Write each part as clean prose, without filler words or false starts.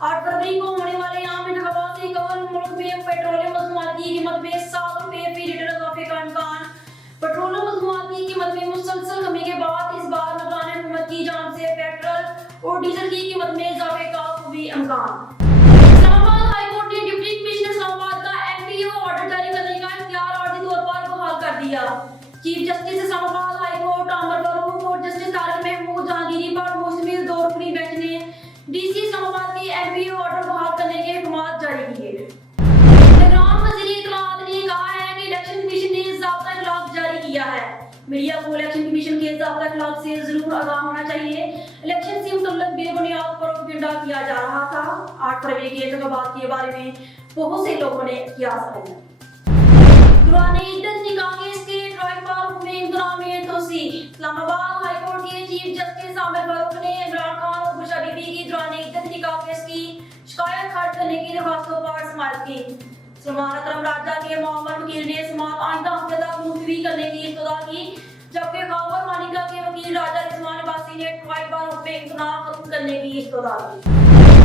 8 फरवरी को होने वाले आम इंतखाबात से कबल मुल्क में पेट्रोलियम मसनूआत की कीमत में 7 रुपये फी लीटर इजाफे का इम्कान। पेट्रोलियम मसनूआत की कीमत में मुसलसल कमी के बाद इस बार निगरान हुकूमत की जानिब से पेट्रोल और डीजल की कीमत में इजाफे का भी इम्कान। इस्लामाबाद हाई कोर्ट ने डिप्टी कमिश्नर इस्लामाबाद का एमपीओ ऑर्डर जारी करने का इख्तियार आर्जी तौर पर बहाल कर दिया। Chief justice Islamabad high court आमर फारूक और जस्टिस तारिक महमूद जहांगीरी पर मुश्तमिल 2 रुकनी बेंच ने डीसी इस्लामाबाद के एमपीओ ऑर्डर बहाल करने के हुक्म जारी किए। निगरान वज़ीर इत्तलाआत ने कहा है कि इलेक्शन कमीशन ने ज़ाब्ता इखलाक जारी किया है। मीडिया को इलेक्शन कमीशन के ज़ाब्ता इखलाक से जरूर आगाह होना चाहिए। इलेक्शन से मुतल्लिक बेबुनियाद प्रोपेगेंडा किया जा रहा था। 8 फरवरी के इंतखाबात के बारे में बहुत से लोगों ने कियास लगाया। दुराने इद्दत निकाह केस के ट्रायल पर हुक्म इम्तना में तोसी। इस्लामाबाद हाई कोर्ट के चीफ जस्टिस आमिर फारूक ने इमरान खान और बुशरा बीबी की दुराने इद्दत निकाह केस की शिकायत खारिज करने की दरख्वास्तों पर समाअत की। सलमान अकरम राजा के मामूल वकील ने समाअत आइंदा हफ्ते तक मुलतवी करने की इस्तदा की, जबकि खबर मानिका के वकील राजा रिजवान अब्बासी ने ट्रायल पर हुक्म इम्तना खत्म करने की इस्तदा की।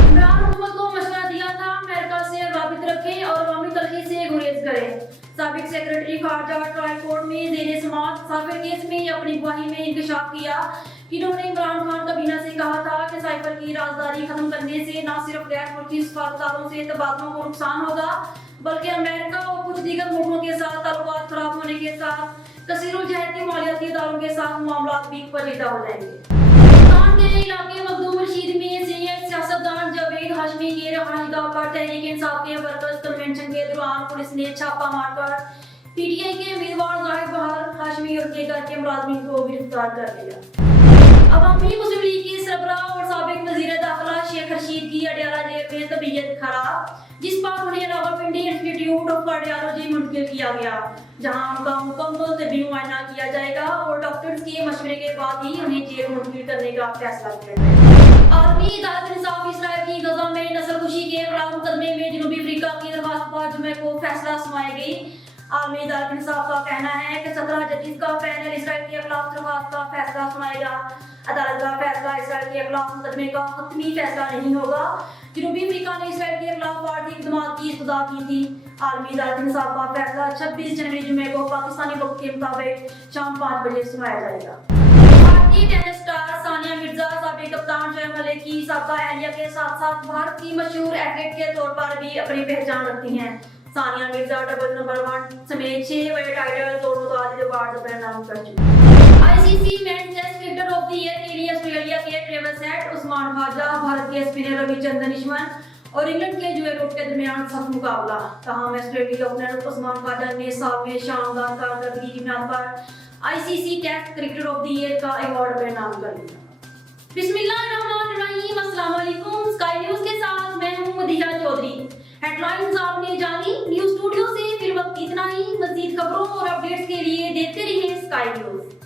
इमरान हुकूमत को मशवरा दिया था अमेरिका से राबित रखें और अवामी तलखी से गुरेज करें। साबिक सेक्रेटरी खारजा ट्रायल कोर्ट में ज़ेरे समाअत साइफर केस में अपनी गवाही में इंकशाफ किया कि इन्होंने इमरान खान काबीना से कहा था कि साइफर की राजदारी खत्म करने से न सिर्फ गैर मुल्की सफारतकारों से तबादलों को नुकसान होगा, बल्कि अमेरिका और कुछ दीगर मुल्कों के साथ ताल्लुकात खराब होने के साथ कसीरुल-जहती मालियाती इदारों के साथ मामलात भी पेचीदा हो जाएंगे। पाकिस्तान के इलाके मखदूम रशीद में सीनियर सियासतदान जावेद हाशमी की रहाईगाह पर तहरीक इंसाफ के वर्कर्स कन्वेंशन के दौरान पुलिस ने छापा मारकर पीटीआई के उम्मीदवार जाहिद बहार हाशमी और उनके घर के मुलाजिमीन को गिरफ्तार कर लिया। अवामी मुस्लिम लीग के सरबराह और साबिक वज़ीर दाखिला शेख रशीद की अडयाला जेल में तबीयत खराब, जिस पर उन्हें रावलपिंडी इंस्टीट्यूट ऑफ कार्डियोलॉजी मुंतकिल किया गया, जहां उनका मुकम्मल तबीबी मुआयना किया जाएगा और डॉक्टर्स के मशवरे के बाद ही उन्हें जेल मुंतकिल करने का फैसला किया जाएगा। आलमी अदालत इंसाफ इसराइल की गजा में नस्लकुशी के खिलाफ मुकदमे में जनूबी अफ्रीका की दरख्वास्त पर जुमे को फैसला सुनाई गई। आलमी अदालत इंसाफ का कहना है कि 17 जजेस का पैनल इसराइल के खिलाफ दरख्वास्त का फैसला सुनाएगा। अदालत का फैसला इसराइल के खिलाफ मुकदमे का हतमी फैसला नहीं होगा। जनूबी अफ्रीका ने इसराइल के खिलाफ वारदी इक़दामात की इस्तदा की थी। आलमी अदालत इंसाफ का फैसला 26 जनवरी जुमे को पाकिस्तानी वक्त के मुताबिक शाम 5 बजे सुनाया जाएगा। भारतीय टेनिस स्टार सानिया मिर्जा साबिक कप्तान शोएब मलिक की साबका अहलिया के साथ साथ भारत की मशहूर एथलीट के तौर पर भी अपनी पहचान रखती हैं। सानिया मिर्जा डबल नंबर 1 समेत 6 बड़े टाइटल और मुताबिक अवार्ड अपने नाम कर चुकी हैं। ICC men's test cricketer of the year के लिए ऑस्ट्रेलिया के ट्रेविस हेड, उस्मान ख्वाजा, भारत के स्पिनर रविचंद्रन अश्विन और इंग्लैंड के जोएल रूट के दरमियान सख्त मुकाबला। तमाम ऑस्ट्रेलिया ओपनर उस्मान ख्वाजा ने साल में शानदार कारकर्दगी की बुनियाद पर ICC test cricketer of the year का अवार्ड अपने नाम कर लिया। बिस्मिल्लाहिर्रहमानिर्रहीम, अस्सलाम वालेकुम। स्काई न्यूज़ के साथ मैं हूं मदीहा चौधरी। हेडलाइंस आपने जानी, न्यूज़ स्टूडियो से फिर वक्त इतना ही। मज़ीद खबरों और अपडेट्स के लिए देखते रहिए स्काई न्यूज़।